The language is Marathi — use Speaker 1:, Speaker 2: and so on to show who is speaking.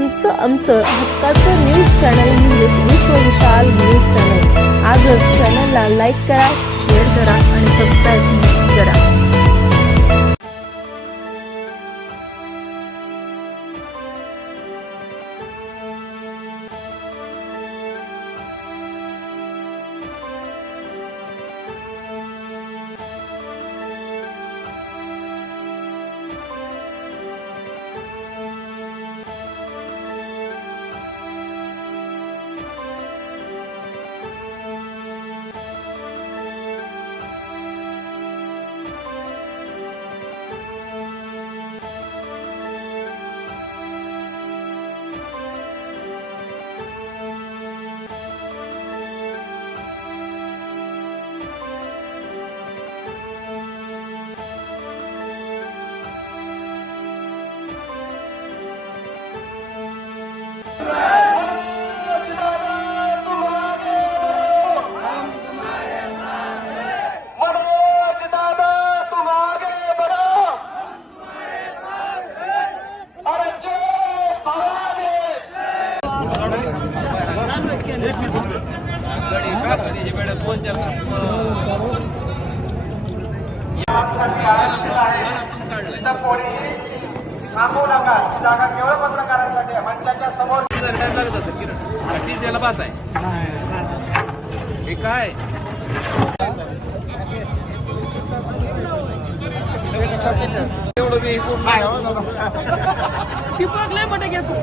Speaker 1: तुमचं आमचं हक्काचं न्यूज चॅनल म्हणजेच विश्व विशाल न्यूज चॅनल आजच चॅनलला लाईक करा शेअर करा आणि सबस्क्राईब करा.
Speaker 2: कोणीही थांबू नका जागा केवळ पत्रकारांसाठी मंचाच्या समोर
Speaker 3: लागत असेल किरण अशी त्याला बात आहे. हे काय एवढं मी ऐकून नाही. ती घे तू